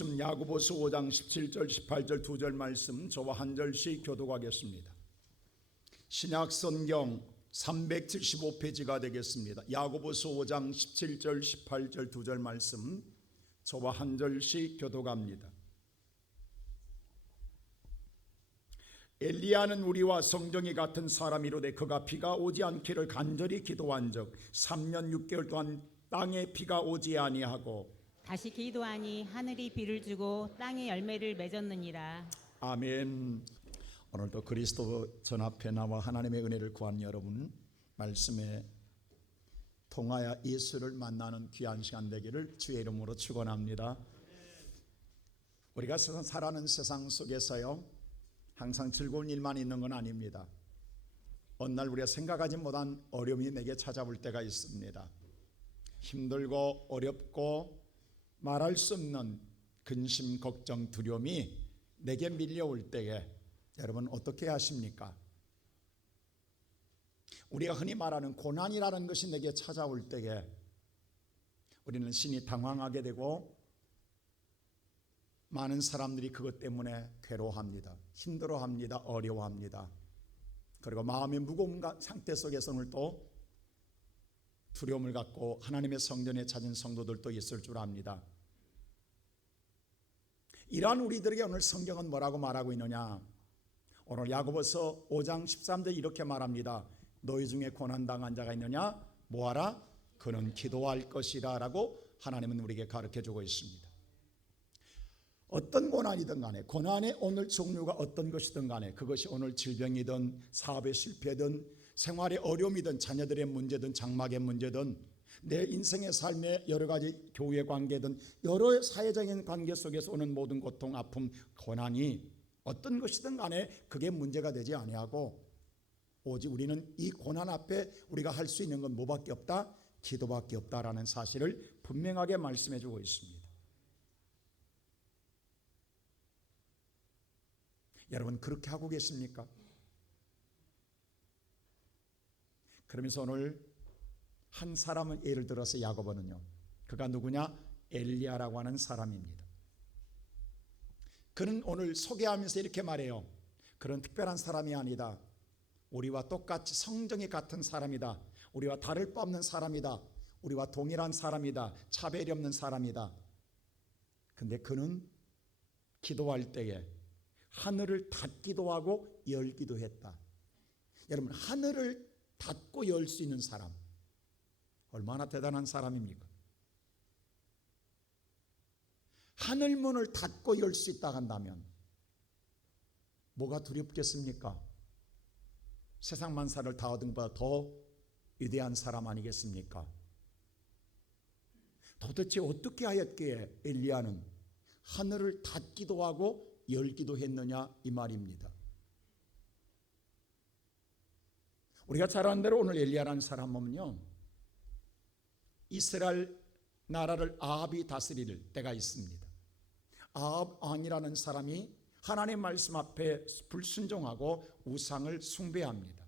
야고보서 5장 17절 18절 2절 말씀 저와 한 절씩 교독하겠습니다. 신약성경 375페이지가 되겠습니다. 야고보서 5장 17절 18절 2절 말씀 저와 한 절씩 교독합니다. 엘리야는 우리와 성정이 같은 사람이로되 그가 비가 오지 않기를 간절히 기도한 적 3년 6개월 동안 땅에 비가 오지 아니하고 다시 기도하니 하늘이 비를 주고 땅에 열매를 맺었느니라. 아멘. 오늘도 그리스도 전 앞에 나와 하나님의 은혜를 구한 여러분, 말씀에 통하여 예수를 만나는 귀한 시간 되기를 주의 이름으로 축원합니다. 우리가 살아가는 세상 속에서요, 항상 즐거운 일만 있는 건 아닙니다. 어느 날 우리가 생각하지 못한 어려움이 내게 찾아올 때가 있습니다. 힘들고 어렵고 말할 수 없는 근심, 걱정, 두려움이 내게 밀려올 때에 여러분 어떻게 하십니까? 우리가 흔히 말하는 고난이라는 것이 내게 찾아올 때에 우리는 신이 당황하게 되고 많은 사람들이 그것 때문에 괴로워합니다. 힘들어합니다. 어려워합니다. 그리고 마음의 무거운 상태 속에서는 또 두려움을 갖고 하나님의 성전에 찾은 성도들도 있을 줄 압니다. 이러한 우리들에게 오늘 성경은 뭐라고 말하고 있느냐? 오늘 야고보서 5장 13절 이렇게 말합니다. 너희 중에 고난당한 자가 있느냐? 뭐하라? 그는 기도할 것이라 라고 하나님은 우리에게 가르쳐주고 있습니다. 어떤 고난이든 간에, 고난의 오늘 종류가 어떤 것이든 간에, 그것이 오늘 질병이든 사업의 실패든 생활의 어려움이든 자녀들의 문제든 장막의 문제든 내 인생의 삶의 여러 가지 교회 관계든 여러 사회적인 관계 속에서 오는 모든 고통, 아픔, 고난이 어떤 것이든 간에 그게 문제가 되지 아니하고 오직 우리는 이 고난 앞에 우리가 할 수 있는 건 뭐밖에 없다? 기도밖에 없다라는 사실을 분명하게 말씀해 주고 있습니다. 여러분 그렇게 하고 계십니까? 그러면서 오늘 한 사람은 예를 들어서 야고보는요, 그가 누구냐? 엘리야라고 하는 사람입니다. 그는 오늘 소개하면서 이렇게 말해요. 그런 특별한 사람이 아니다. 우리와 똑같이 성정이 같은 사람이다. 우리와 다를 바 없는 사람이다. 우리와 동일한 사람이다. 차별이 없는 사람이다. 근데 그는 기도할 때에 하늘을 닫기도 하고 열기도 했다. 여러분 하늘을 닫고 열 수 있는 사람 얼마나 대단한 사람입니까? 하늘문을 닫고 열 수 있다 한다면 뭐가 두렵겠습니까? 세상 만사를 다 얻은 것보다 더 위대한 사람 아니겠습니까? 도대체 어떻게 하였기에 엘리야는 하늘을 닫기도 하고 열기도 했느냐 이 말입니다. 우리가 잘 아는 대로 오늘 엘리야라는 사람은요, 이스라엘 나라를 아합이 다스릴 때가 있습니다. 아합 왕이라는 사람이 하나님의 말씀 앞에 불순종하고 우상을 숭배합니다.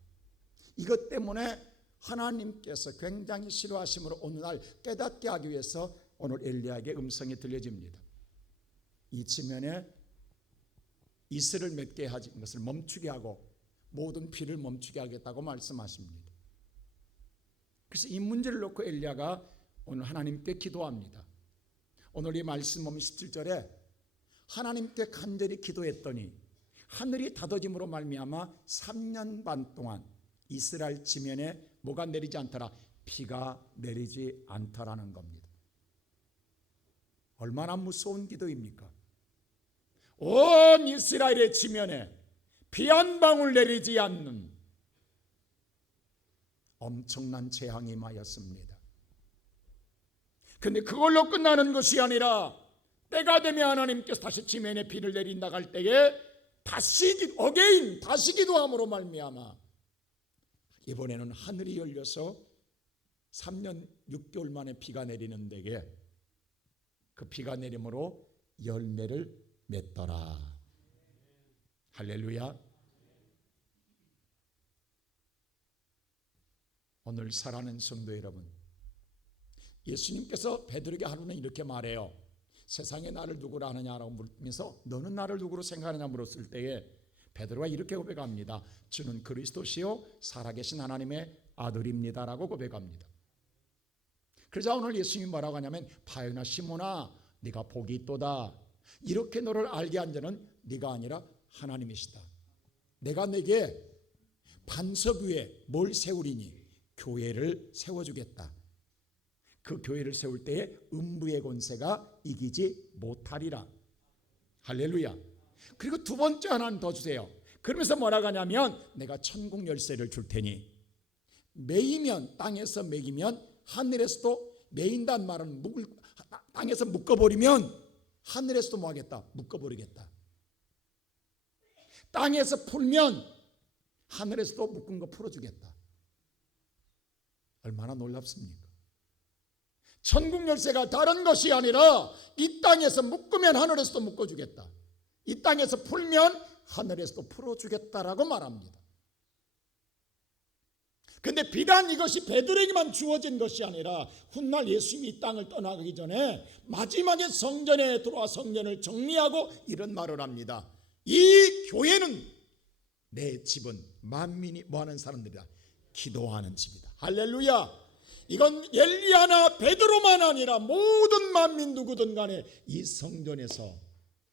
이것 때문에 하나님께서 굉장히 싫어하심으로 어느 날 깨닫게 하기 위해서 오늘 엘리야에게 음성이 들려집니다. 이 지면에 이슬을 맺게 하신 것을 멈추게 하고 모든 피를 멈추게 하겠다고 말씀하십니다. 그래서 이 문제를 놓고 엘리야가 오늘 하나님께 기도합니다. 오늘 이 말씀 보면 17절에 하나님께 간절히 기도했더니 하늘이 닫아짐으로 말미암아 3년 반 동안 이스라엘 지면에 뭐가 내리지 않더라? 비가 내리지 않더라는 겁니다. 얼마나 무서운 기도입니까? 온 이스라엘의 지면에 비 한 방울 내리지 않는 엄청난 재앙이 임하였습니다. 그런데 그걸로 끝나는 것이 아니라 때가 되면 하나님께서 다시 지면에 비를 내린다 할 때에 다시 기도함으로 말미암아 이번에는 하늘이 열려서 3년 6개월 만에 비가 내리는 데에 그 비가 내림으로 열매를 맺더라. 할렐루야. 오늘 사랑하는 성도 여러분, 예수님께서 베드로에게 하루는 이렇게 말해요. 세상에 나를 누구로 아느냐라고 물으면서 너는 나를 누구로 생각하느냐 물었을 때에 베드로가 이렇게 고백합니다. 주는 그리스도시요 살아계신 하나님의 아들입니다라고 고백합니다. 그러자 오늘 예수님이 뭐라고 하냐면 바요나 시몬아 네가 복이 있도다. 이렇게 너를 알게 한 자는 네가 아니라 하나님이시다. 내가 내게 반석 위에 뭘 세우리니 교회를 세워주겠다. 그 교회를 세울 때에 음부의 권세가 이기지 못하리라. 할렐루야. 그리고 두 번째 하나는 더 주세요. 그러면서 뭐라고 하냐면 내가 천국 열쇠를 줄 테니 매이면 땅에서 매기면 하늘에서도 매인단 말은 땅에서 묶어버리면 하늘에서도 뭐 하겠다? 묶어버리겠다. 땅에서 풀면 하늘에서도 묶은 거 풀어주겠다. 얼마나 놀랍습니까? 천국 열쇠가 다른 것이 아니라 이 땅에서 묶으면 하늘에서도 묶어주겠다. 이 땅에서 풀면 하늘에서도 풀어주겠다라고 말합니다. 근데 비단 이것이 베드로에게만 주어진 것이 아니라 훗날 예수님이 이 땅을 떠나가기 전에 마지막에 성전에 들어와 성전을 정리하고 이런 말을 합니다. 이 교회는 내 집은 만민이 뭐하는 사람들이다? 기도하는 집이다. 할렐루야. 이건 엘리야나 베드로만 아니라 모든 만민 누구든 간에 이 성전에서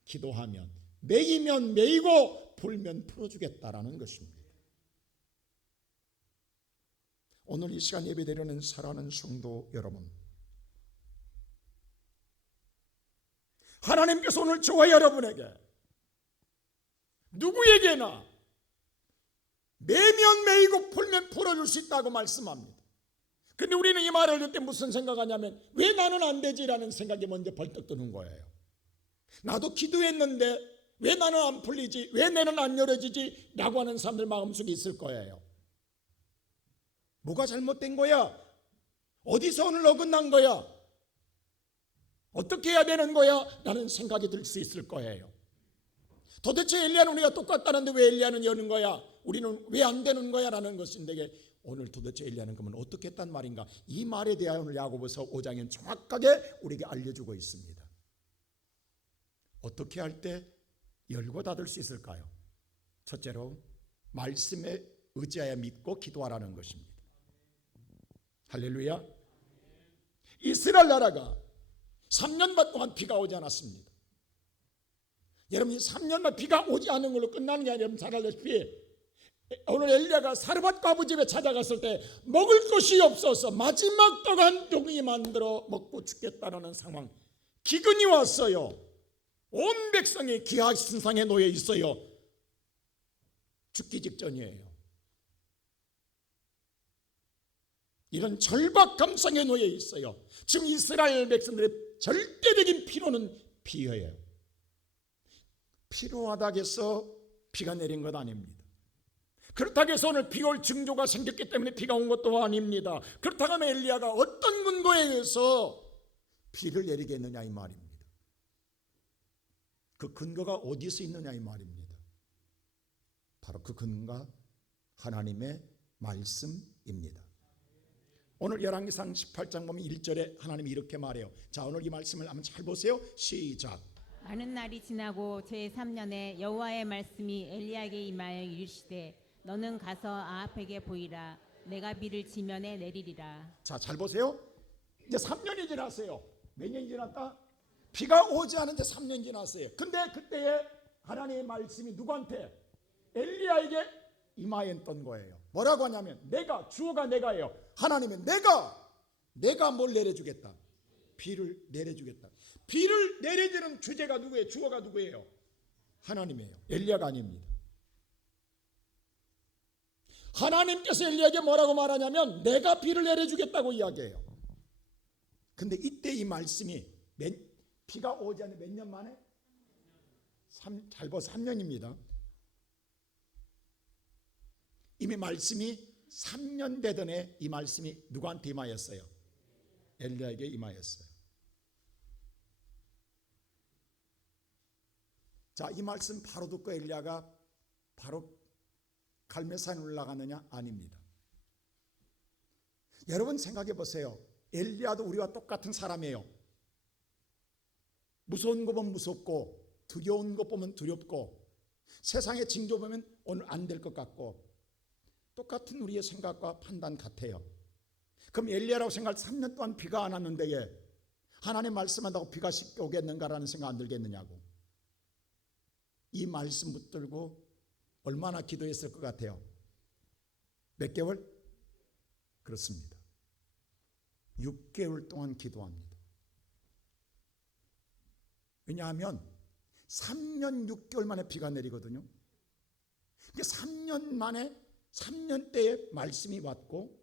기도하면 매이면 매이고 풀면 풀어주겠다라는 것입니다. 오늘 이 시간 예배드리는 사랑하는 성도 여러분, 하나님께서 오늘 저와 여러분에게 누구에게나 매면 매이고 풀면 풀어줄 수 있다고 말씀합니다. 근데 우리는 이 말을 듣을 때 무슨 생각하냐면 왜 나는 안 되지라는 생각이 먼저 벌떡 드는 거예요. 나도 기도했는데 왜 나는 안 풀리지? 왜 내는 안 열어지지? 라고 하는 사람들 마음속에 있을 거예요. 뭐가 잘못된 거야? 어디서 오늘 어긋난 거야? 어떻게 해야 되는 거야? 라는 생각이 들 수 있을 거예요. 도대체 엘리야는 우리가 똑같다는데 왜 엘리야는 여는 거야? 우리는 왜 안 되는 거야? 라는 것인데 오늘 도대체 엘리야는 그러면 어떻게 했단 말인가? 이 말에 대하여 오늘 야고보서 5장에는 정확하게 우리에게 알려주고 있습니다. 어떻게 할 때 열고 닫을 수 있을까요? 첫째로 말씀에 의지하여 믿고 기도하라는 것입니다. 할렐루야. 이스라엘 나라가 3년반 동안 비가 오지 않았습니다. 여러분, 이 3년만 비가 오지 않은 걸로 끝나는 게 아니라 여러분 잘 알다시피 오늘 엘리야가 사르밧 과부 집에 찾아갔을 때 먹을 것이 없어서 마지막 떡 한 조각이 만들어 먹고 죽겠다라는 상황, 기근이 왔어요. 온 백성이 기하신상에 놓여 있어요. 죽기 직전이에요. 이런 절박감성에 놓여 있어요. 지금 이스라엘 백성들의 절대적인 필요는 비예요. 필요하다고 해서 비가 내린 것 아닙니다. 그렇다고 해서 오늘 비 올 징조가 생겼기 때문에 비가 온 것도 아닙니다. 그렇다고 하면 엘리야가 어떤 근거에 의해서 비를 내리게 했느냐 이 말입니다. 그 근거가 어디서 있느냐 이 말입니다. 바로 그 근거가 하나님의 말씀입니다. 오늘 열왕기상 18장 보면 1절에 하나님이 이렇게 말해요. 자, 오늘 이 말씀을 한번 잘 보세요. 시작. 많은 날이 지나고 제3년에 여호와의 말씀이 엘리야에게 임하여 이르시되 너는 가서 아합에게 보이라. 내가 비를 지면에 내리리라. 자, 잘 보세요. 이제 3년이 지났어요. 몇 년이 지났다? 비가 오지 않은 지 3년 지났어요. 근데 그때에 하나님의 말씀이 누구한테? 엘리야에게 임하였던 거예요. 뭐라고 하냐면 내가, 주어가 내가예요. 하나님은 내가 뭘 내려주겠다? 비를 내려주겠다. 비를 내려주는 주제가 누구예요? 주어가 누구예요? 하나님이에요. 엘리야가 아닙니다. 하나님께서 엘리야에게 뭐라고 말하냐면 내가 비를 내려주겠다고 이야기해요. 근데 이때 이 말씀이 비가 오지 않는 몇 년 만에? 잘 봐, 3년입니다. 이미 말씀이 3년 되던 해 이 말씀이 누구한테 임하였어요? 엘리야에게 임하였어요. 자, 이 말씀 바로 듣고 엘리야가 바로 갈멜산에 올라가느냐? 아닙니다. 여러분 생각해 보세요. 엘리야도 우리와 똑같은 사람이에요. 무서운 거 보면 무섭고 두려운 거 보면 두렵고 세상의 징조 보면 오늘 안 될 것 같고 똑같은 우리의 생각과 판단 같아요. 그럼 엘리야라고 생각할 3년 동안 비가 안 왔는데 하나님 말씀한다고 비가 쉽게 오겠는가라는 생각 안 들겠느냐고. 이 말씀 붙들고 얼마나 기도했을 것 같아요? 몇 개월? 그렇습니다. 6개월 동안 기도합니다. 왜냐하면 3년 6개월 만에 비가 내리거든요. 이게 3년 만에 3년 때에 말씀이 왔고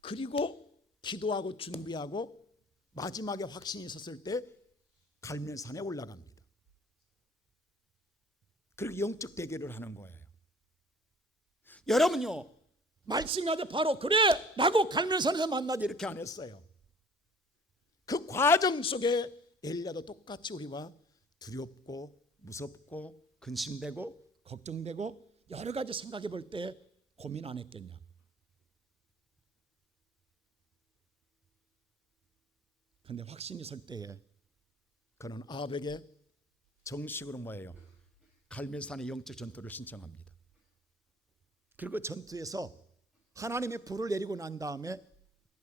그리고 기도하고 준비하고 마지막에 확신이 있었을 때 갈멜산에 올라갑니다. 그리고 영적 대결을 하는 거예요. 여러분요, 말씀하자 바로 그래 라고 갈멜산에서 만나지 이렇게 안 했어요. 그 과정 속에 엘리야도 똑같이 우리와 두렵고 무섭고 근심되고 걱정되고 여러 가지 생각해 볼 때 고민 안 했겠냐. 그런데 확신이 설 때에 그는 아합에게 정식으로 뭐예요? 갈멜산의 영적 전투를 신청합니다. 그리고 전투에서 하나님의 불을 내리고 난 다음에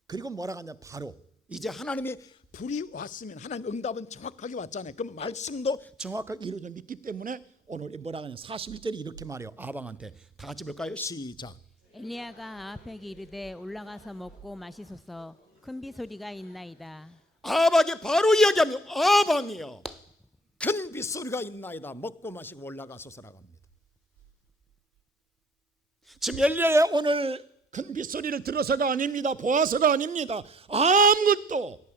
그리고 뭐라고 하냐, 바로 이제 하나님의 불이 왔으면 하나님 응답은 정확하게 왔잖아요. 그럼 말씀도 정확하게 이루어져 믿기 때문에 오늘 뭐라고 하냐, 41절이 이렇게 말해요. 아방한테 다 같이 볼까요? 시작. 엘리야가 아합에게 이르되 올라가서 먹고 마시소서. 큰 빗소리가 있나이다. 아합에게 바로 이야기하면 아방이요, 큰 빗소리가 있나이다. 먹고 마시고 올라가소서라고 합니다. 지금 엘리야의 오늘 큰 빗소리를 들어서가 아닙니다. 보아서가 아닙니다. 아무것도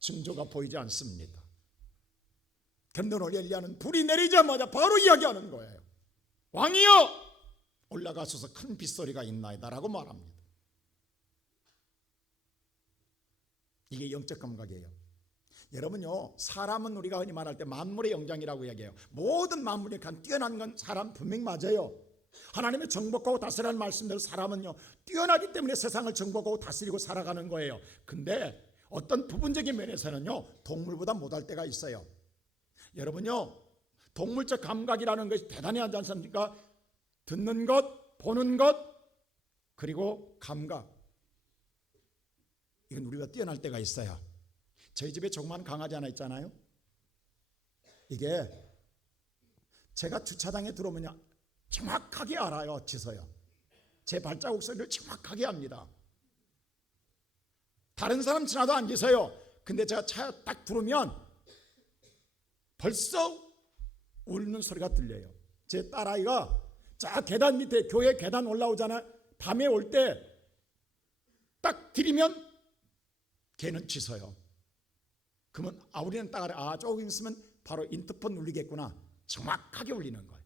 징조가 보이지 않습니다. 그런데 오늘 엘리야는 불이 내리자마자 바로 이야기하는 거예요. 왕이여 올라가소서, 큰 빗소리가 있나이다 라고 말합니다. 이게 영적 감각이에요. 여러분요, 사람은 우리가 흔히 말할 때 만물의 영장이라고 이야기해요. 모든 만물에 뛰어난 건 사람 분명 맞아요. 하나님의 정복하고 다스리라는 말씀대로 사람은요 뛰어나기 때문에 세상을 정복하고 다스리고 살아가는 거예요. 근데 어떤 부분적인 면에서는요 동물보다 못할 때가 있어요. 여러분요, 동물적 감각이라는 것이 대단히 하지 않습니까? 듣는 것, 보는 것, 그리고 감각, 이건 우리가 뛰어날 때가 있어요. 저희 집에 조그만 강아지 하나 있잖아요. 이게 제가 주차장에 들어오면 정확하게 알아요. 지서요. 제 발자국 소리를 정확하게 합니다. 다른 사람 지나도 안 지서요. 근데 제가 차에 딱 들어오면 벌써 울는 소리가 들려요. 제 딸아이가 저 계단 밑에 교회 계단 올라오잖아요. 밤에 올 때 딱 들이면 걔는 지서요. 그러면 우리는 딱 알아. 조금 있으면 바로 인터폰 울리겠구나. 정확하게 울리는 거예요.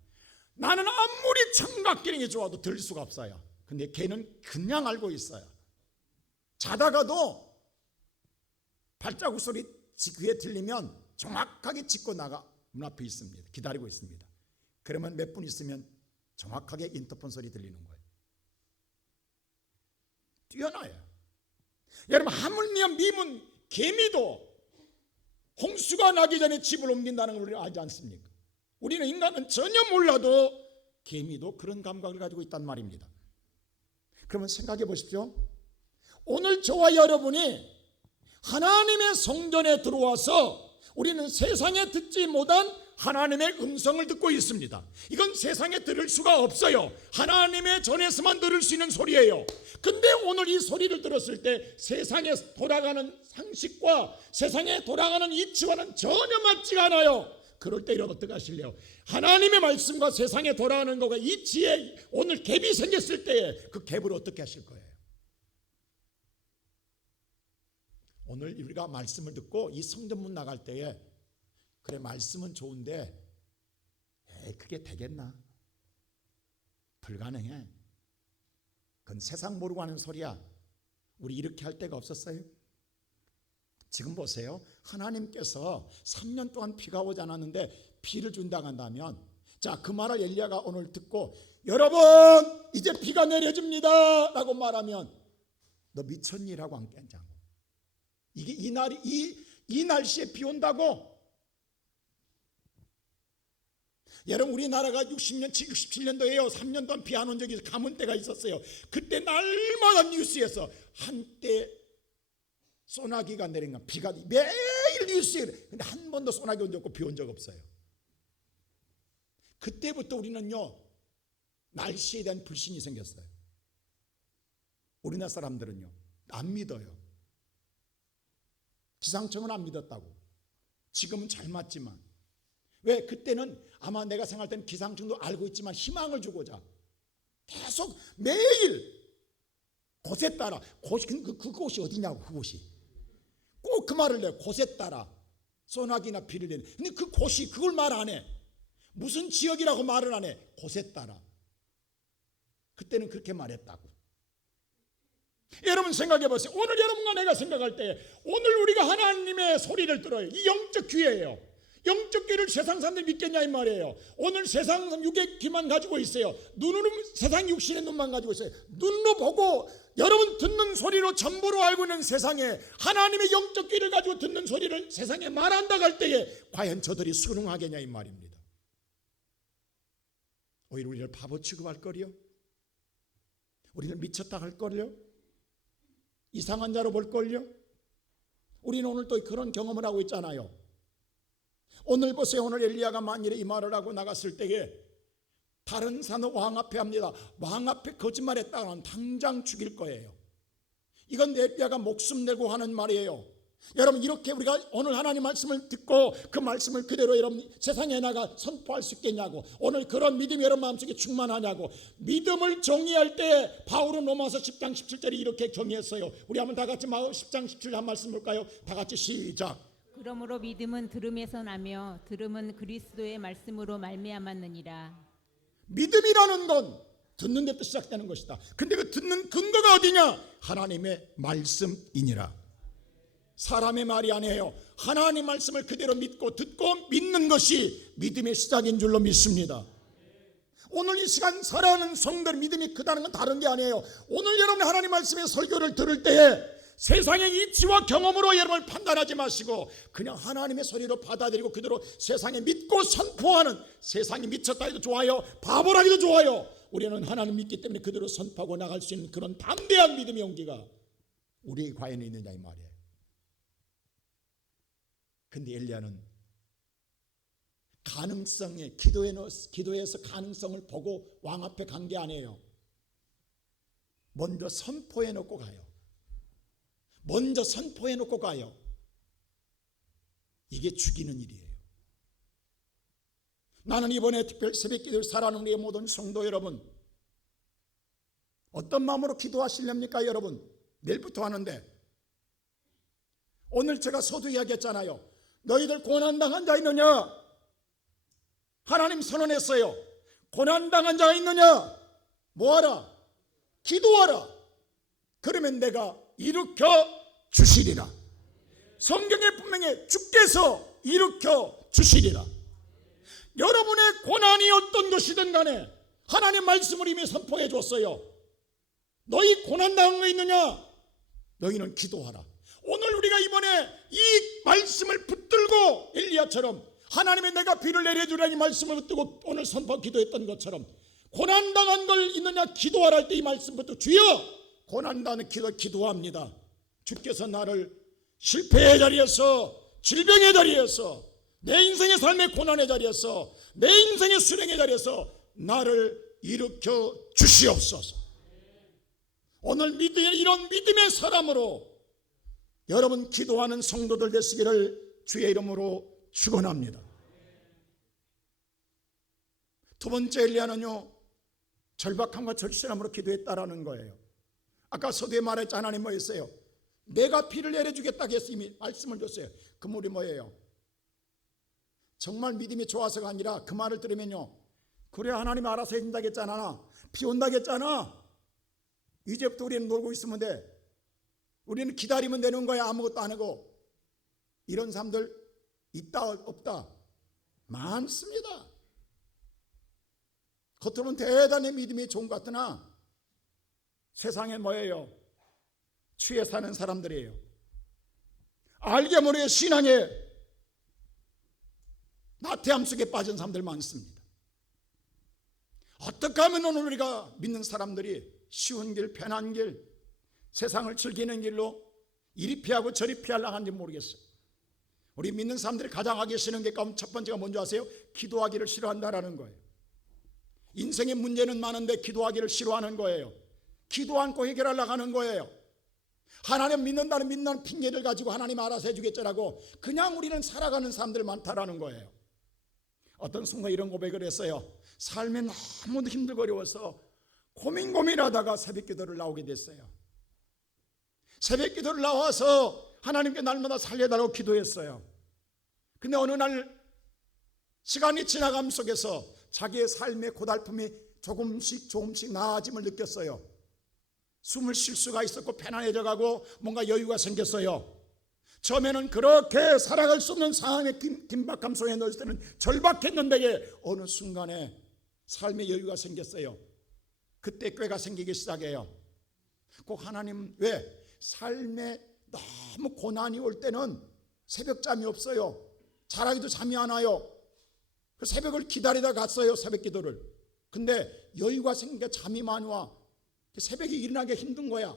나는 아무리 청각 기능이 좋아도 들 수가 없어요. 근데 걔는 그냥 알고 있어요. 자다가도 발자국 소리 귀에 들리면 정확하게 짚고 나가 문 앞에 있습니다. 기다리고 있습니다. 그러면 몇 분 있으면 정확하게 인터폰 소리 들리는 거예요. 뛰어나요. 여러분, 하물며 미문 개미도 홍수가 나기 전에 집을 옮긴다는 걸 우리가 알지 않습니까? 우리는 인간은 전혀 몰라도 개미도 그런 감각을 가지고 있단 말입니다. 그러면 생각해 보십시오. 오늘 저와 여러분이 하나님의 성전에 들어와서 우리는 세상에 듣지 못한 하나님의 음성을 듣고 있습니다. 이건 세상에 들을 수가 없어요. 하나님의 전에서만 들을 수 있는 소리예요. 근데 오늘 이 소리를 들었을 때 세상에 돌아가는 상식과 세상에 돌아가는 이치와는 전혀 맞지가 않아요. 그럴 때 이러면 어떻게 하실래요? 하나님의 말씀과 세상에 돌아가는 것과 이치에 오늘 갭이 생겼을 때에 그 갭을 어떻게 하실 거예요? 오늘 우리가 말씀을 듣고 이 성전문 나갈 때에 그래 말씀은 좋은데 그게 되겠나? 불가능해. 그건 세상 모르고 하는 소리야. 우리 이렇게 할 데가 없었어요? 지금 보세요. 하나님께서 3년 동안 비가 오지 않았는데 비를 준다고 한다면, 자, 그 말을 엘리야가 오늘 듣고 여러분 이제 비가 내려집니다 라고 말하면 너 미쳤니라고 안 깨자고. 이게 이 날씨에 비 온다고? 여러분 우리나라가 60년, 67년도에요. 3년 동안 비 안 온 적이 가뭄 때가 있었어요. 그때 날마다 뉴스에서 한때 소나기가 내린 건 비가 매일 뉴스에 근데 한 번도 소나기 온 적 없고 비 온 적 없어요. 그때부터 우리는요 날씨에 대한 불신이 생겼어요. 우리나라 사람들은요 안 믿어요. 기상청은 안 믿었다고. 지금은 잘 맞지만 왜 그때는 아마 내가 생각할 때는 기상청도 알고 있지만 희망을 주고자 계속 매일 곳에 따라 그곳이 어디냐고 그곳이 꼭 그 말을 해요. 곳에 따라 소나기나 비를 내는. 근데 그 곳이 그걸 말 안 해. 무슨 지역이라고 말을 안 해. 곳에 따라. 그때는 그렇게 말했다고. 여러분 생각해 보세요. 오늘 여러분과 내가 생각할 때 오늘 우리가 하나님의 소리를 들어요. 이 영적 귀예요. 영적 귀를 세상 사람들이 믿겠냐 이 말이에요. 오늘 세상 육의 귀만 가지고 있어요. 눈으로 세상 육신의 눈만 가지고 있어요. 눈으로 보고 여러분 듣는 소리로 전부로 알고 있는 세상에 하나님의 영적 귀를 가지고 듣는 소리를 세상에 말한다 할 때에 과연 저들이 순응하겠냐 이 말입니다. 오히려 우리를 바보 취급할 거리요. 우리를 미쳤다 할 거리요. 이상한 자로 볼 걸요. 우리는 오늘 또 그런 경험을 하고 있잖아요. 오늘 보세요. 오늘 엘리야가 만일에 이 말을 하고 나갔을 때에 다른 산은 왕 앞에 합니다. 왕 앞에 거짓말했다가는 당장 죽일 거예요. 이건 엘리야가 목숨 내고 하는 말이에요. 여러분 이렇게 우리가 오늘 하나님 말씀을 듣고 그 말씀을 그대로 여러분 세상에 나가 선포할 수 있겠냐고. 오늘 그런 믿음이 여러분 마음속에 충만하냐고. 믿음을 정의할 때 바울은 로마서 10장 17절에 이렇게 정의했어요. 우리 한번 다 같이 10장 17절 한 말씀 볼까요? 다 같이 시작. 그러므로 믿음은 들음에서 나며 들음은 그리스도의 말씀으로 말미암았느니라. 믿음이라는 건 듣는 데부터 시작되는 것이다. 근데 그 듣는 근거가 어디냐? 하나님의 말씀이니라. 사람의 말이 아니에요. 하나님 말씀을 그대로 믿고 듣고 믿는 것이 믿음의 시작인 줄로 믿습니다. 오늘 이 시간 살아가는 성도들 믿음이 크다는 건 다른 게 아니에요. 오늘 여러분이 하나님 말씀의 설교를 들을 때에 세상의 이치와 경험으로 여러분을 판단하지 마시고 그냥 하나님의 소리로 받아들이고 그대로 세상에 믿고 선포하는, 세상이 미쳤다 해도 좋아요, 바보라 해도 좋아요, 우리는 하나님 믿기 때문에 그대로 선포하고 나갈 수 있는 그런 담대한 믿음의 용기가 우리에게 과연 있느냐 이 말이에요. 근데 엘리야는 가능성에 기도에서 가능성을 보고 왕 앞에 간 게 아니에요. 먼저 선포해 놓고 가요. 먼저 선포해 놓고 가요. 이게 죽이는 일이에요. 나는 이번에 특별 새벽기도를 살아가는 우리의 모든 성도 여러분, 어떤 마음으로 기도하시렵니까 여러분? 내일부터 하는데 오늘 제가 서두 이야기했잖아요. 너희들 고난당한 자 있느냐? 하나님 선언했어요. 고난당한 자가 있느냐? 뭐하라? 기도하라. 그러면 내가 일으켜 주시리라. 성경에 분명히 주께서 일으켜 주시리라. 여러분의 고난이 어떤 것이든 간에 하나님의 말씀을 이미 선포해 줬어요. 너희 고난당한 거 있느냐? 너희는 기도하라. 오늘 우리가 이번에 이 말씀을 붙들고 엘리야처럼 하나님의 내가 비를 내려주라니 말씀을 붙들고 오늘 선포 기도했던 것처럼 고난당한 걸 있느냐 기도하라 할 때 이 말씀 붙들고 주여 고난당한 기도합니다. 주께서 나를 실패의 자리에서, 질병의 자리에서, 내 인생의 삶의 고난의 자리에서, 내 인생의 수령의 자리에서 나를 일으켜 주시옵소서. 오늘 이런 믿음의 사람으로 여러분 기도하는 성도들 되시기를 주의 이름으로 축원합니다. 두 번째 엘리야는요, 절박함과 절실함으로 기도했다라는 거예요. 아까 서두에 말했지 하나님 뭐였어요? 내가 비를 내려주겠다 해서 이미 말씀을 줬어요. 그 말이 뭐예요? 정말 믿음이 좋아서가 아니라 그 말을 들으면요, 그래 하나님 알아서 해준다고 했잖아, 비 온다고 했잖아, 이제부터 우리는 놀고 있으면 돼, 우리는 기다리면 되는 거야, 아무것도 안 하고. 이런 사람들 있다 없다? 많습니다. 겉으로는 대단히 믿음이 좋은 것 같으나 세상에 뭐예요? 취해 사는 사람들이에요. 알게 모르게 신앙에 나태함 속에 빠진 사람들 많습니다. 어떻게 하면 오늘 우리가 믿는 사람들이 쉬운 길, 편한 길, 세상을 즐기는 길로 이리 피하고 저리 피하려고 하는지 모르겠어요. 우리 믿는 사람들이 가장 하기 싫은 게 가운데 첫 번째가 뭔지 아세요? 기도하기를 싫어한다라는 거예요. 인생의 문제는 많은데 기도하기를 싫어하는 거예요. 기도 않고 해결하려고 하는 거예요. 하나님 믿는다는 핑계를 가지고 하나님 알아서 해주겠죠라고 그냥 우리는 살아가는 사람들 많다라는 거예요. 어떤 순간 이런 고백을 했어요. 삶에 너무 힘들고 어려워서 고민하다가 새벽 기도를 나오게 됐어요. 새벽 기도를 나와서 하나님께 날마다 살려달라고 기도했어요. 근데 어느 날 시간이 지나감 속에서 자기의 삶의 고달픔이 조금씩 나아짐을 느꼈어요. 숨을 쉴 수가 있었고 편안해져 가고 뭔가 여유가 생겼어요. 처음에는 그렇게 살아갈 수 없는 상황의 긴박함 속에 넣을 때는 절박했는데 어느 순간에 삶의 여유가 생겼어요. 그때 꾀가 생기기 시작해요. 꼭 하나님 왜 삶에 너무 고난이 올 때는 새벽잠이 없어요. 자라기도 잠이 안 와요. 그 새벽을 기다리다 갔어요. 새벽 기도를. 근데 여유가 생기니까 잠이 많이 와. 새벽에 일어나기 힘든 거야.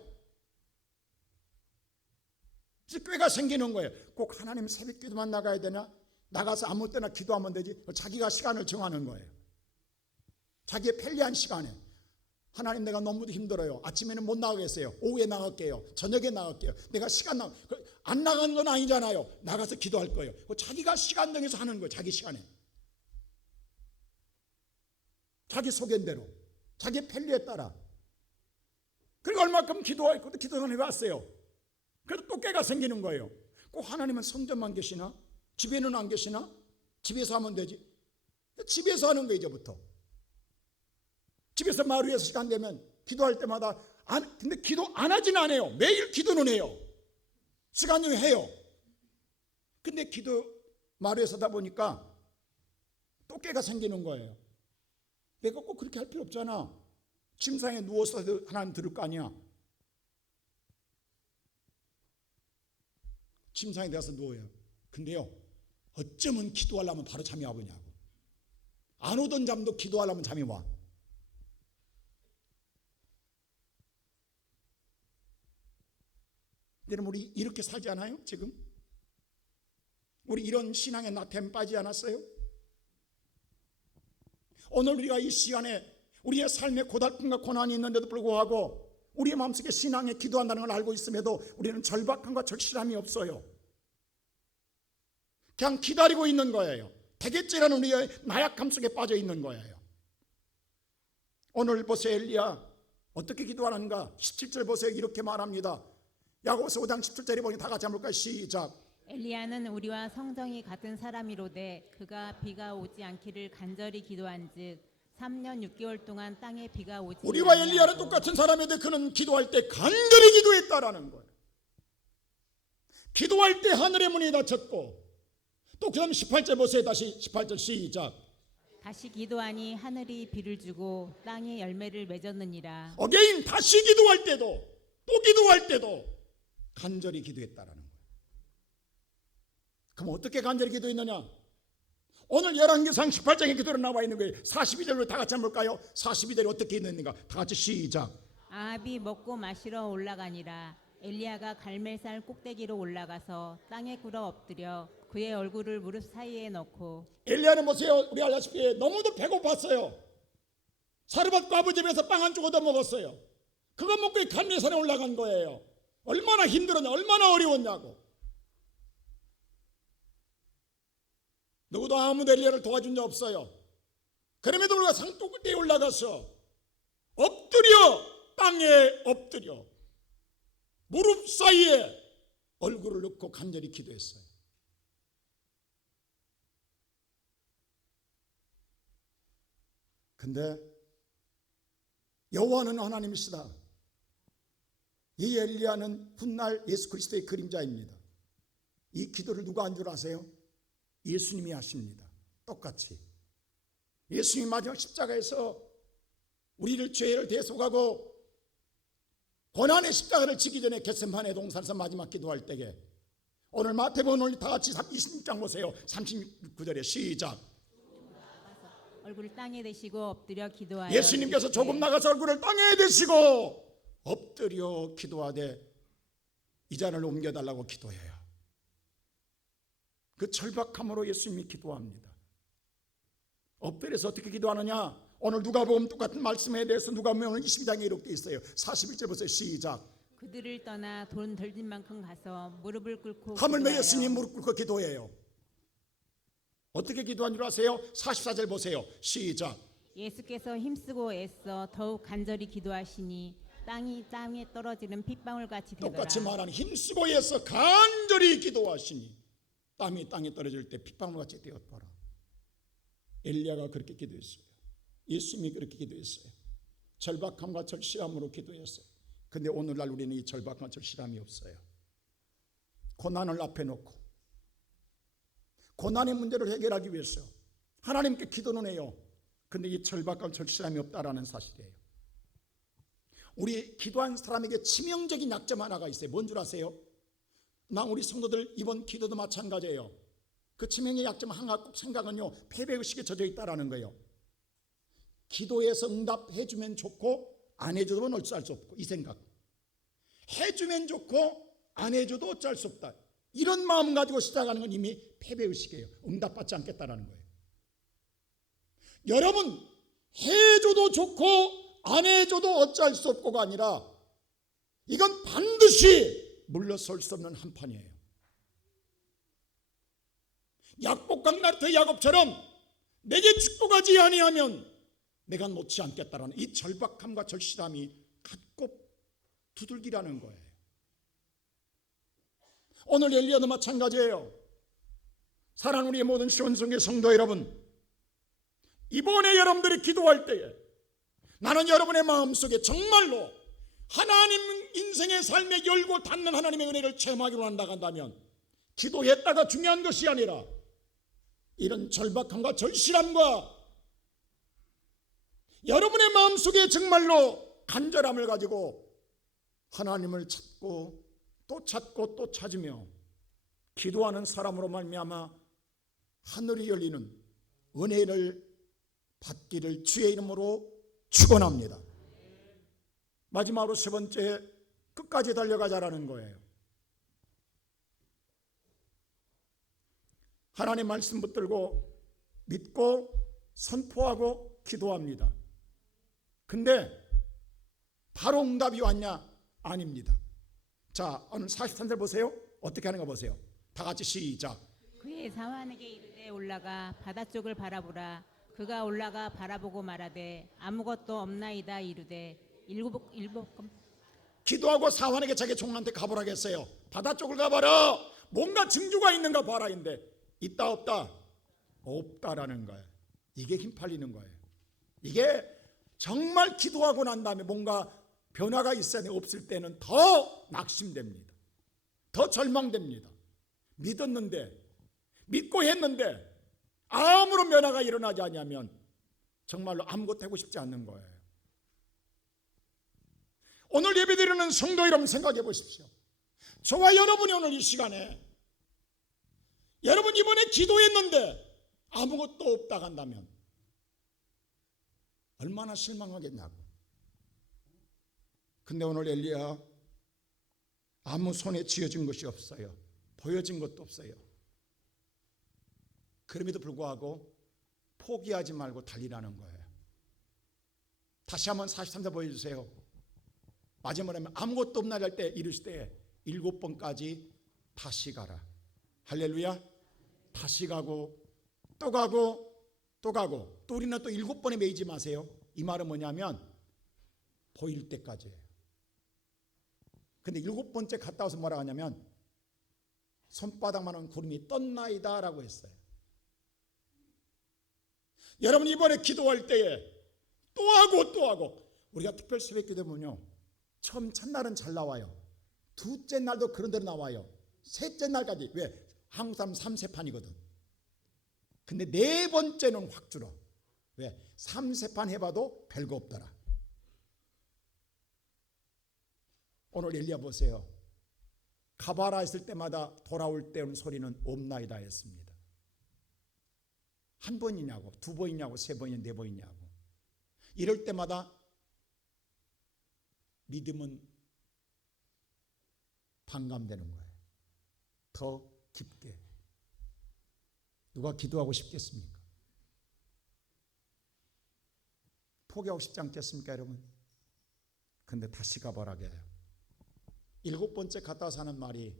그래서 꾀가 생기는 거예요. 꼭 하나님 새벽 기도만 나가야 되나? 나가서 아무 때나 기도하면 되지. 자기가 시간을 정하는 거예요. 자기의 편리한 시간에. 하나님 내가 너무 힘들어요. 아침에는 못 나가겠어요. 오후에 나갈게요. 저녁에 나갈게요. 내가 안 나가는 건 아니잖아요. 나가서 기도할 거예요. 자기가 시간 정해서 하는 거예요. 자기 시간에. 자기 소견대로. 자기 편리에 따라. 그리고 얼마큼 기도하고 기도를 해봤어요. 그래도 또 깨가 생기는 거예요. 꼭 하나님은 성전만 계시나? 집에는 안 계시나? 집에서 하면 되지. 집에서 하는 거예요. 이제부터. 집에서 마루에서 시간 되면 기도할 때마다 근데 기도 안 하진 않아요. 매일 기도는 해요. 시간 중에 해요. 근데 기도 마루에서 하다 보니까 또 깨가 생기는 거예요. 내가 꼭 그렇게 할 필요 없잖아. 침상에 누워서 하나님 들을 거 아니야. 침상에 들어서 누워요. 근데요, 어쩌면 기도하려면 바로 잠이 와보냐고. 안 오던 잠도 기도하려면 잠이 와. 여러분 우리 이렇게 살지 않아요? 지금? 우리 이런 신앙의 나태함 빠지지 않았어요? 오늘 우리가 이 시간에 우리의 삶에 고달픔과 고난이 있는데도 불구하고 우리의 마음속에 신앙에 기도한다는 걸 알고 있음에도 우리는 절박함과 절실함이 없어요. 그냥 기다리고 있는 거예요. 되겠지라는 우리의 나약함 속에 빠져 있는 거예요. 오늘 보세요. 엘리야 어떻게 기도하는가? 17절 보세요. 이렇게 말합니다. 야고보서 5장 17절에 보니 다 같이 한번 볼까요? 시작. 엘리야는 우리와 성정이 같은 사람이로되 그가 비가 오지 않기를 간절히 기도한즉 3년 6개월 동안 땅에 비가 오지 우리와 엘리야는 똑같은 사람인데 그는 기도할 때 간절히 기도했다라는 거예요. 기도할 때 하늘의 문이 닫혔고 또 그 다음 18절 보세요. 다시 18절 시작. 다시 기도하니 하늘이 비를 주고 땅에 열매를 맺었느니라. 어게인 다시 기도할 때도 또 기도할 때도 간절히 기도했다라는 거예요. 그럼 어떻게 간절히 기도했느냐? 오늘 열왕기상 18장의 기도로 나와 있는 거예요. 42절로 다 같이 한번 볼까요? 42절이 어떻게 있는가? 다 같이 시작. 아합이 먹고 마시러 올라가니라. 엘리야가 갈멜산 꼭대기로 올라가서 땅에 꿇어 엎드려 그의 얼굴을 무릎 사이에 넣고. 엘리야는 보세요. 우리 알다시피 너무도 배고팠어요. 사르밧 과부 집에서 빵 한 쪽 얻어 먹었어요. 그거 먹고 갈멜산에 올라간 거예요. 얼마나 힘들었냐, 얼마나 어려웠냐고. 누구도 아무도 엘리야를 도와준 적 없어요. 그럼에도 우리가 산 꼭대기에 올라가서 엎드려, 땅에 엎드려 무릎 사이에 얼굴을 넣고 간절히 기도했어요. 근데 여호와는 하나님이시다. 이 엘리야는 훗날 예수 그리스도의 그림자입니다. 이 기도를 누가 한 줄 아세요? 예수님이 하십니다. 똑같이 예수님이 마지막 십자가에서 우리를 죄를 대속하고 고난의 십자가를 지기 전에 겟세마네 동산에서 마지막 기도할 때에 오늘 마태복음 오늘 다 같이 26장 보세요. 39절에 시작. 얼굴을 땅에 대시고 엎드려 기도하여 예수님께서 이르시되 조금 나가서 얼굴을 땅에 대시고 엎드려 기도하되 이 잔을 옮겨달라고 기도해요. 그 절박함으로 예수님이 기도합니다. 엎드려서 어떻게 기도하느냐? 오늘 누가복음 똑같은 말씀에 대해서 누가복음 오늘 22장에 이렇게 있어요. 41절 보세요. 시작. 그들을 떠나 돈 들진 만큼 가서 무릎을 꿇고 하물며 기도하여 예수님 무릎 꿇고 기도해요. 어떻게 기도한 줄 아세요? 44절 보세요. 시작. 예수께서 힘쓰고 애써 더욱 간절히 기도하시니 땅에 떨어지는 핏방울 같이 되더라. 똑같이 말하는 힘쓰고 해서 간절히 기도하시니 땀이 땅에 떨어질 때 핏방울같이 되었더라. 엘리야가 그렇게 기도했어요. 예수님이 그렇게 기도했어요. 절박함과 절실함으로 기도했어요. 근데 오늘날 우리는 이 절박함과 절실함이 없어요. 고난을 앞에 놓고 고난의 문제를 해결하기 위해서 하나님께 기도는 해요. 근데 이 절박함 절실함이 없다라는 사실이에요. 우리 기도한 사람에게 치명적인 약점 하나가 있어요. 뭔 줄 아세요? 우리 성도들 이번 기도도 마찬가지예요. 그 치명의 약점 하나 꼭 생각은요, 패배의식에 젖어 있다라는 거예요. 기도해서 응답해주면 좋고 안 해줘도 어쩔 수 없고, 이 생각. 해주면 좋고 안 해줘도 어쩔 수 없다, 이런 마음 가지고 시작하는 건 이미 패배의식이에요. 응답받지 않겠다라는 거예요. 여러분, 해줘도 좋고 안 해줘도 어쩔 수 없고가 아니라 이건 반드시 물러설 수 없는 한판이에요. 약복강 나르트 야곱처럼 내게 축복하지 아니하면 내가 놓지 않겠다라는 이 절박함과 절실함이 갖고 두들기라는 거예요. 오늘 엘리야도 마찬가지예요. 사랑하는 우리 모든 시온성의 성도 여러분, 이번에 여러분들이 기도할 때에 나는 여러분의 마음속에 정말로 하나님 인생의 삶에 열고 닫는 하나님의 은혜를 체험하기로 한다면 기도했다가 중요한 것이 아니라 이런 절박함과 절실함과 여러분의 마음속에 정말로 간절함을 가지고 하나님을 찾고 또 찾고 또 찾으며 기도하는 사람으로 말미암아 하늘이 열리는 은혜를 받기를 주의 이름으로 축원합니다. 마지막으로 세 번째, 끝까지 달려가자라는 거예요. 하나님 말씀 붙들고 믿고 선포하고 기도합니다. 근데 바로 응답이 왔냐? 아닙니다. 자, 오늘 43절 보세요. 어떻게 하는 거 보세요. 다 같이 시작. 그의 사환에게 이르되 올라가 바다 쪽을 바라보라. 그가 올라가 바라보고 말하되 아무것도 없나이다. 이르되 일곱 기도하고 사환에게 자기 종한테 가보라고 했어요. 바다 쪽을 가봐라. 뭔가 증거가 있는가 봐라. 인데 있다 없다? 없다라는 거예요. 이게 힘 팔리는 거예요. 이게 정말 기도하고 난 다음에 뭔가 변화가 있어야 돼. 없을 때는 더 낙심됩니다. 더 절망됩니다. 믿었는데, 믿고 했는데 아무런 변화가 일어나지 않으면 정말로 아무것도 하고 싶지 않는 거예요. 오늘 예배드리는 성도 여러분 생각해 보십시오. 저와 여러분이 오늘 이 시간에 여러분 이번에 기도했는데 아무것도 없다 간다면 얼마나 실망하겠냐고. 근데 오늘 엘리야 아무 손에 쥐어진 것이 없어요. 보여진 것도 없어요. 그럼에도 불구하고 포기하지 말고 달리라는 거예요. 다시 한번 43절 보여주세요. 마지막에 아무것도 없나 할 때 이르실 때 7번까지 다시 가라. 할렐루야. 다시 가고 또 가고 또 가고 또 우리는 또 7번에 매이지 마세요. 이 말은 뭐냐면 보일 때까지예요. 근데 7번째 갔다 와서 뭐라 하냐면 손바닥만한 구름이 떴나이다 라고 했어요. 여러분 이번에 기도할 때에 또 하고 또 하고, 우리가 특별 새벽 기도 보면요, 처음 첫날은 잘 나와요. 둘째 날도 그런 대로 나와요. 셋째 날까지. 왜? 한국 사람 3세판이거든. 근데 네 번째는 확 줄어. 왜? 3세판 해봐도 별거 없더라. 오늘 엘리야 보세요. 가봐라 했을 때마다 돌아올 때 오는 소리는 없나이다 했습니다. 한 번이냐고, 두 번이냐고, 세 번이냐, 네 번이냐고. 이럴 때마다 믿음은 반감되는 거예요. 더 깊게. 누가 기도하고 싶겠습니까? 포기하고 싶지 않겠습니까, 여러분? 근데 다시 가보라게 해요. 7번째 갔다 와서 하는 말이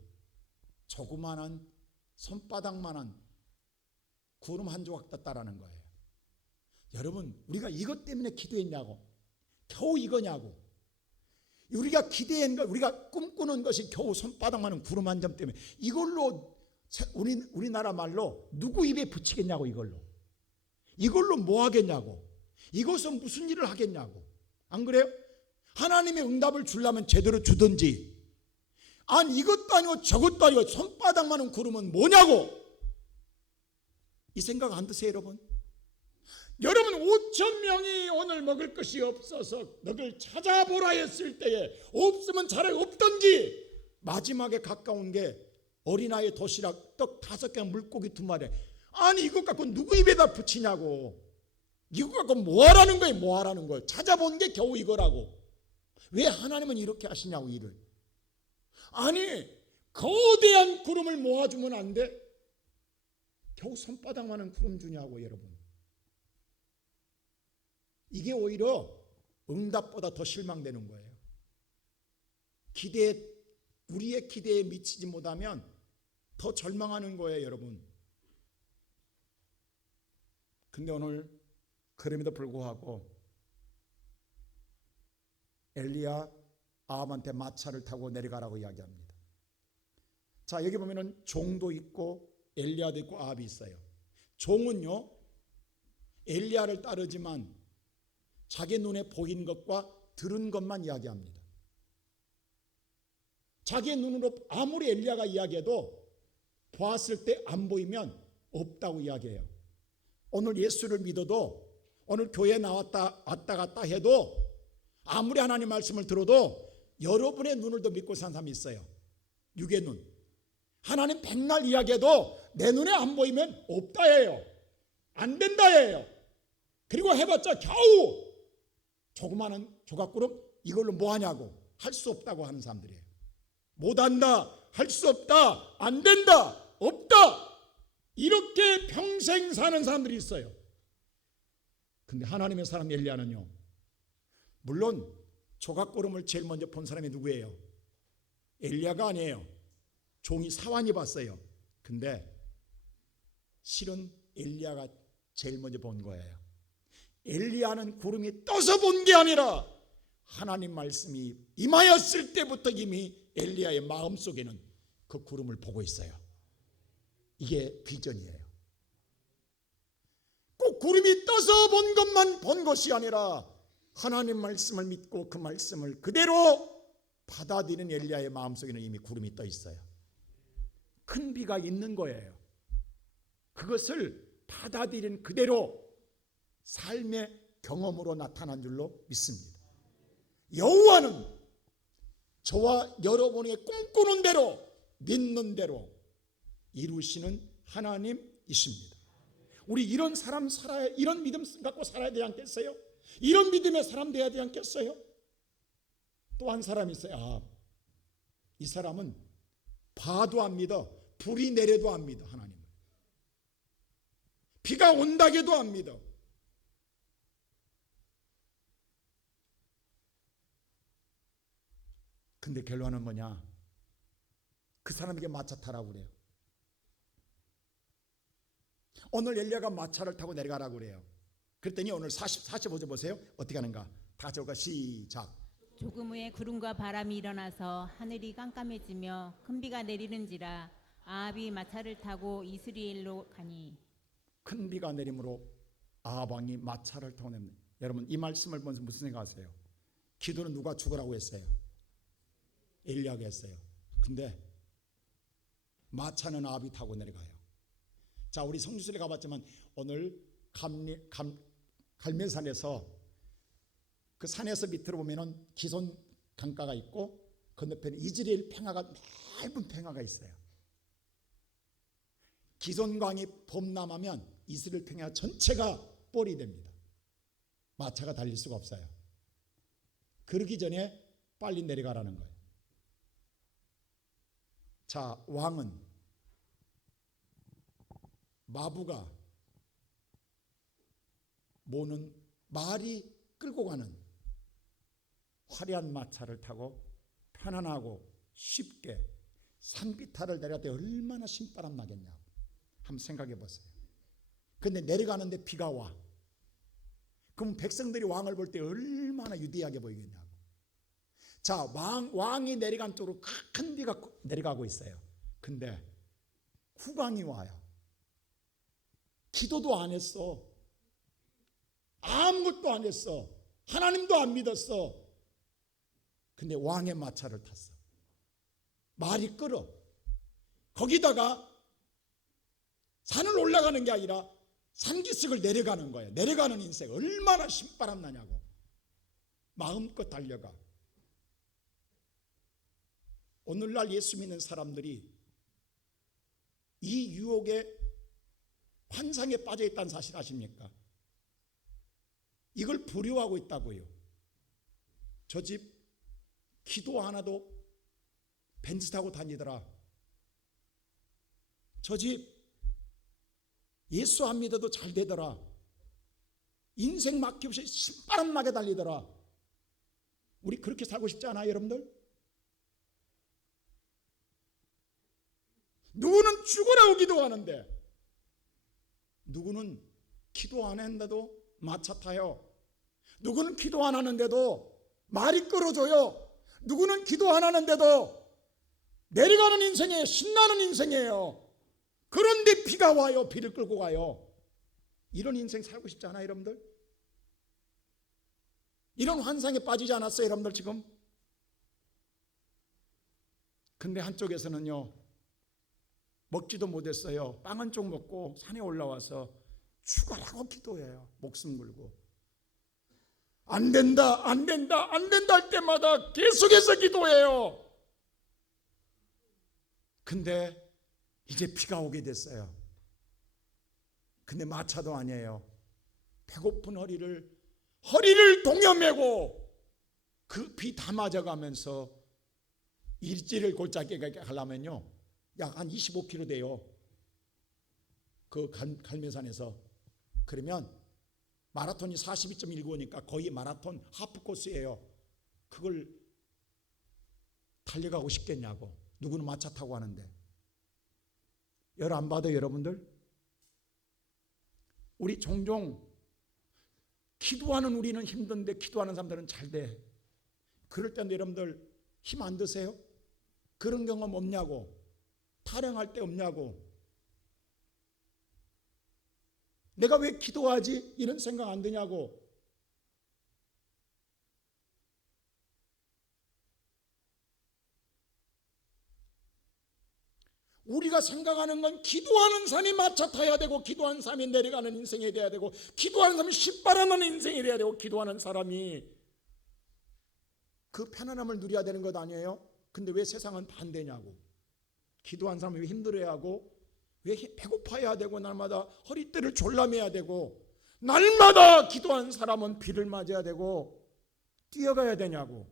조그마한 손바닥만한 구름 한 조각 떴다라는 거예요. 여러분, 우리가 이것 때문에 기도했냐고, 겨우 이거냐고. 우리가 기대한 것, 우리가 꿈꾸는 것이 겨우 손바닥만한 구름 한 점 때문에 이걸로 우리나라 말로 누구 입에 붙이겠냐고. 이걸로 뭐 하겠냐고. 이것은 무슨 일을 하겠냐고. 안 그래요? 하나님의 응답을 주려면 제대로 주든지. 아니 이것도 아니고 저것도 아니고 손바닥만한 구름은 뭐냐고. 이 생각 안 드세요, 여러분? 여러분, 5,000명이 오늘 먹을 것이 없어서 너를 찾아보라 했을 때에 없으면 차라리 없던지, 마지막에 가까운 게 어린아이 도시락 떡 5개 물고기 2마리. 아니 이것 갖고 누구 입에다 붙이냐고. 이거 갖고 뭐하라는 거예요? 뭐하라는 거예요? 찾아본 게 겨우 이거라고. 왜 하나님은 이렇게 하시냐고. 일을. 아니 거대한 구름을 모아주면 안 돼? 겨우 손바닥만한 구름 주냐고. 여러분, 이게 오히려 응답보다 더 실망되는 거예요. 우리의 기대에 미치지 못하면 더 절망하는 거예요, 여러분. 근데 오늘 그럼에도 불구하고 엘리야 아합한테 마차를 타고 내려가라고 이야기합니다. 자, 여기 보면은 종도 있고 엘리야도 있고 아합이 있어요. 종은요, 엘리야를 따르지만 자기 눈에 보인 것과 들은 것만 이야기합니다. 자기 눈으로 아무리 엘리야가 이야기해도 보았을 때 안 보이면 없다고 이야기해요. 오늘 예수를 믿어도, 오늘 교회에 왔다 갔다 해도, 아무리 하나님 말씀을 들어도 여러분의 눈을 더 믿고 사는 사람이 있어요. 육의 눈. 하나님 백날 이야기해도 내 눈에 안 보이면 없다 해요. 안 된다 해요. 그리고 해봤자 겨우 조그마한 조각구름 이걸로 뭐 하냐고. 할 수 없다고 하는 사람들이에요. 못한다, 할 수 없다, 안 된다, 없다, 이렇게 평생 사는 사람들이 있어요. 근데 하나님의 사람 엘리야는요, 물론 조각구름을 제일 먼저 본 사람이 누구예요? 엘리야가 아니에요. 종이 사환이 봤어요. 근데 실은 엘리야가 제일 먼저 본 거예요. 엘리야는 구름이 떠서 본 게 아니라 하나님 말씀이 임하였을 때부터 이미 엘리야의 마음속에는 그 구름을 보고 있어요. 이게 비전이에요. 꼭 구름이 떠서 본 것만 본 것이 아니라 하나님 말씀을 믿고 그 말씀을 그대로 받아들이는 엘리야의 마음속에는 이미 구름이 떠 있어요. 큰 비가 있는 거예요. 그것을 받아들이는 그대로 삶의 경험으로 나타난 줄로 믿습니다. 여호와는 저와 여러분의 꿈꾸는 대로, 믿는 대로 이루시는 하나님이십니다. 우리 이런 사람 살아야, 이런 믿음 갖고 살아야 되지 않겠어요? 이런 믿음의 사람 되어야 되지 않겠어요? 또 한 사람이 있어요. 이 사람은 봐도 안 믿어. 불이 내려도 안 믿어. 하나님을. 비가 온다게도 안 믿어. 근데 결론은 뭐냐? 그 사람에게 마차 타라고 그래요. 오늘 엘리야가 마차를 타고 내려가라고 그래요. 그랬더니 오늘 45절 보세요. 어떻게 하는가? 다 같이 시작. 조금 후에 구름과 바람이 일어나서 하늘이 깜깜해지며 큰 비가 내리는지라 아합이 마차를 타고 이스라엘로 가니. 큰 비가 내림으로 아합 왕이 마차를 타고 냅니다. 여러분, 이 말씀을 보면서 무슨 생각하세요? 기도는 누가 죽으라고 했어요? 엘리야가 했어요. 근데 마차는 아합이 타고 내려가요. 자, 우리 성주실에 가봤지만 오늘 갈매산에서 그 산에서 밑으로 보면은 기손 강가가 있고 건너편에 이즈라엘 평화가, 넓은 평화가 있어요. 기손강이 범람하면 이스라엘 평야 전체가 뻘이 됩니다. 마차가 달릴 수가 없어요. 그러기 전에 빨리 내려가라는 거예요. 자, 왕은 마부가 모는 말이 끌고 가는 화려한 마차를 타고 편안하고 쉽게 산비탈을 내려갈 때 얼마나 신바람 나겠냐고 한번 생각해 보세요. 근데 내려가는데 비가 와. 그럼 백성들이 왕을 볼 때 얼마나 유대하게 보이겠냐고. 자, 왕이 내려간 쪽으로 큰 비가 내려가고 있어요. 근데 후광이 와요. 기도도 안 했어. 아무것도 안 했어. 하나님도 안 믿었어. 근데 왕의 마차를 탔어. 말이 끌어. 거기다가 산을 올라가는 게 아니라 산기슭을 내려가는 거예요. 내려가는 인생 얼마나 신바람 나냐고. 마음껏 달려가. 오늘날 예수 믿는 사람들이 이 유혹의 환상에 빠져 있다는 사실 아십니까? 이걸 부려하고 있다고요. 저 집 기도 안 하도 벤츠 타고 다니더라. 저 집 예수 안 믿어도 잘 되더라. 인생 막힘없이 신바람 나게 달리더라. 우리 그렇게 살고 싶지 않아요, 여러분들? 누구는 죽으라고 기도하는데 누구는 기도 안 했는데도 마차 타요. 누구는 기도 안 하는데도 말이 끌어줘요. 누구는 기도 안 하는데도 내려가는 인생이에요. 신나는 인생이에요. 그런데 비가 와요. 비를 끌고 가요. 이런 인생 살고 싶지 않아요, 여러분들? 이런 환상에 빠지지 않았어요, 여러분들 지금? 근데 한쪽에서는요, 먹지도 못했어요. 빵 한 쪽 먹고 산에 올라와서 죽어라고 기도해요. 목숨 걸고. 안 된다, 안 된다, 안 된다 할 때마다 계속해서 기도해요. 근데 이제 비가 오게 됐어요. 근데 마차도 아니에요. 배고픈 허리를 동여매고 그 비 다 맞아가면서 일지를 골짜기에 가려면요, 약 한 25km 돼요. 그 갈매산에서. 그러면 마라톤이 42.195니까 거의 마라톤 하프 코스예요. 그걸 달려가고 싶겠냐고. 누구는 마차 타고 하는데. 열 안 받아요, 여러분들? 우리 종종 기도하는 우리는 힘든데 기도하는 사람들은 잘 돼. 그럴 때는 여러분들 힘 안 드세요? 그런 경험 없냐고. 타령할 때 없냐고. 내가 왜 기도하지? 이런 생각 안 드냐고. 우리가 생각하는 건 기도하는 삶이 마차 타야 되고, 기도하는 삶이 내려가는 인생이 돼야 되고, 기도하는 삶이 신바람나는 인생이 돼야 되고, 기도하는 사람이 그 편안함을 누려야 되는 것 아니에요? 근데 왜 세상은 반대냐고. 기도하는 사람이 왜 힘들어야 하고, 왜 배고파야 되고, 날마다 허리띠를 졸라매야 되고, 날마다 기도하는 사람은 비를 맞아야 되고 뛰어가야 되냐고.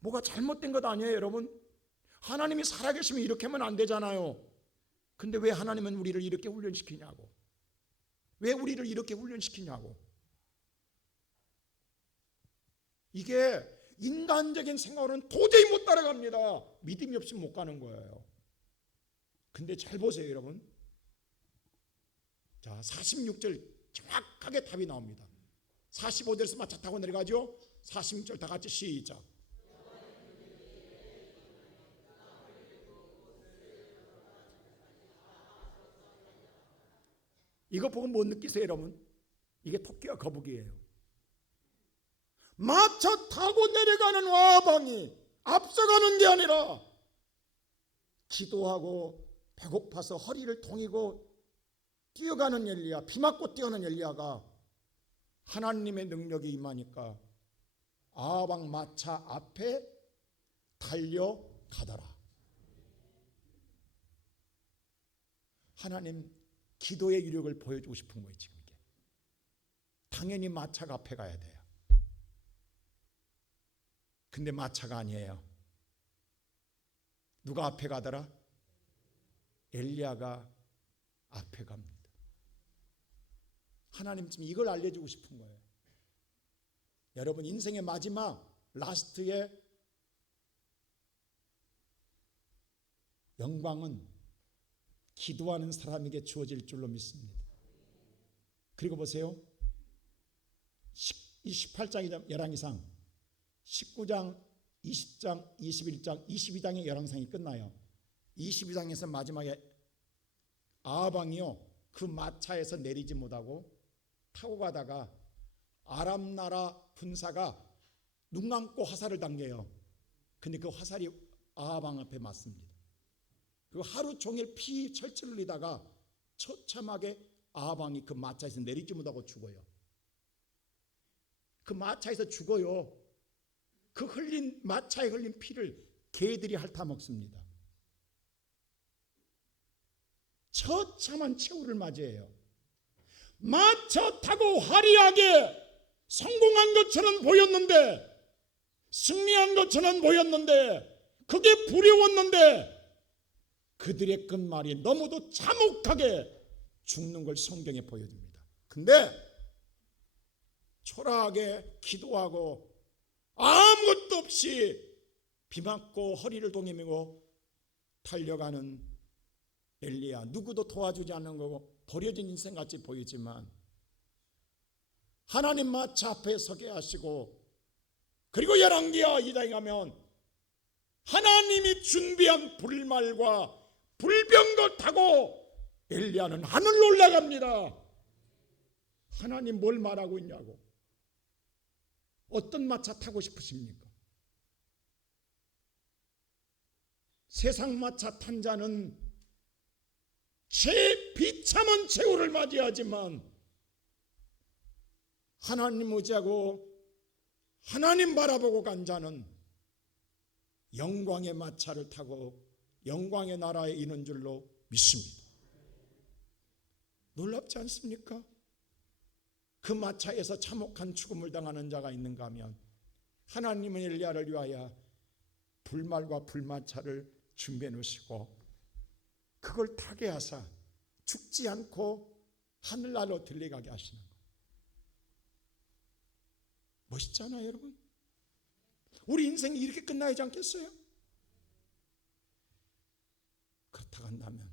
뭐가 잘못된 것 아니에요, 여러분? 하나님이 살아계시면 이렇게 하면 안 되잖아요. 근데 왜 하나님은 우리를 이렇게 훈련시키냐고. 왜 우리를 이렇게 훈련시키냐고. 이게 인간적인 생각으로는 도저히 못 따라갑니다. 믿음이 없으면 못 가는 거예요. 근데 잘 보세요, 여러분. 자, 46절 정확하게 답이 나옵니다. 45절에서 마차 타고 내려가죠. 46절 다 같이 시작. 이거 보고 못 느끼세요, 여러분? 이게 토끼와 거북이에요. 마차 타고 내려가는 와방이 앞서가는 게 아니라 기도하고 배고파서 허리를 동이고 뛰어가는 엘리야, 비 맞고 뛰어가는 엘리야가 하나님의 능력이 임하니까 아방 마차 앞에 달려가더라. 하나님 기도의 위력을 보여주고 싶은 거예요. 지금 이게 당연히 마차가 앞에 가야 돼요. 근데 마차가 아니에요. 누가 앞에 가더라? 엘리야가 앞에 갑니다. 하나님 지금 이걸 알려주고 싶은 거예요. 여러분 인생의 마지막 라스트의 영광은 기도하는 사람에게 주어질 줄로 믿습니다. 그리고 보세요. 18장이 열왕기상, 19장, 20장, 21장, 22장의 열왕상이 끝나요. 22장에서 마지막에 아합 왕이요 그 마차에서 내리지 못하고 타고 가다가 아람 나라 군사가 눈 감고 화살을 당겨요. 근데 그 화살이 아합 왕 앞에 맞습니다. 그 하루 종일 피 철철 흘리다가 처참하게 아합 왕이 그 마차에서 내리지 못하고 죽어요. 그 마차에서 죽어요. 그 흘린 마차에 흘린 피를 개들이 핥아 먹습니다. 처참한 최후를 맞이해요. 마차 타고 화려하게 성공한 것처럼 보였는데, 승리한 것처럼 보였는데, 그게 두려웠는데 그들의 끝말이 너무도 참혹하게 죽는 걸 성경에 보여줍니다. 근데 초라하게 기도하고 아무것도 없이 비 맞고 허리를 동이매고 달려가는 엘리야, 누구도 도와주지 않는 거고 버려진 인생같이 보이지만 하나님 마차 앞에 서게 하시고, 그리고 열왕기하 2장에 가면 하나님이 준비한 불말과 불병거 타고 엘리야는 하늘로 올라갑니다. 하나님 뭘 말하고 있냐고. 어떤 마차 타고 싶으십니까? 세상 마차 탄 자는 비참한 최후를 맞이하지만 하나님 의지하고 하나님 바라보고 간 자는 영광의 마차를 타고 영광의 나라에 이는 줄로 믿습니다. 놀랍지 않습니까? 그 마차에서 참혹한 죽음을 당하는 자가 있는가 하면 하나님은 엘리야를 위하여 불말과 불마차를 준비해 놓으시고 그걸 타게 하사 죽지 않고 하늘나라로 들려가게 하시는 거예요. 멋있잖아요, 여러분. 우리 인생이 이렇게 끝나야지 않겠어요? 그렇다고 한다면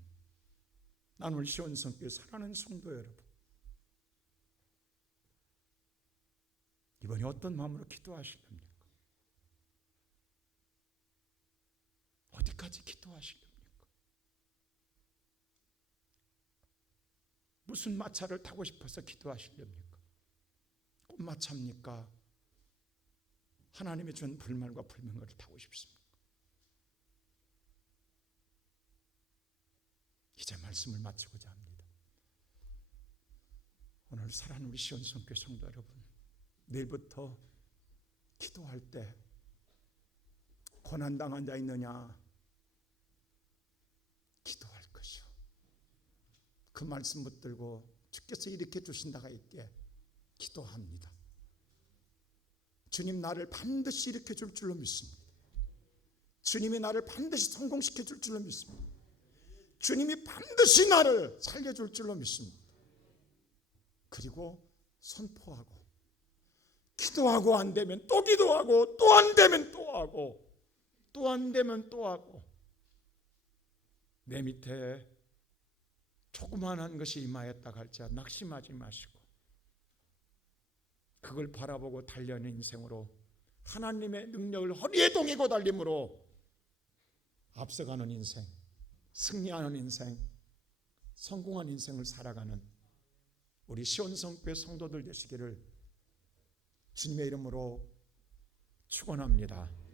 나는 우리 시온성교회 사랑하는 성도 여러분, 이번에 어떤 마음으로 기도하시렵니까? 어디까지 기도하시렵니까? 무슨 마차를 타고 싶어서 기도하시렵니까? 꽃마차입니까? 하나님이 준 불말과 불명거를 타고 싶습니까? 이제 말씀을 마치고자 합니다. 오늘 사랑하는 우리 시온성교회 성도 여러분, 내일부터 기도할 때 고난당한 자 있느냐? 기도할 것이요. 그 말씀 붙들고 주께서 일으켜 주신다가 있게 기도합니다. 주님 나를 반드시 일으켜 줄 줄로 믿습니다. 주님이 나를 반드시 성공시켜 줄 줄로 믿습니다. 주님이 반드시 나를 살려줄 줄로 믿습니다. 그리고 선포하고 기도하고 안 되면 또 기도하고 또 안 되면 또 하고 또 안 되면 또 하고 내 밑에 조그만한 것이 임하였다 할지라 낙심하지 마시고 그걸 바라보고 달려는 인생으로 하나님의 능력을 허리에 동이고 달림으로 앞서가는 인생, 승리하는 인생, 성공한 인생을 살아가는 우리 시온성교회 성도들 되시기를 주님의 이름으로 축원합니다.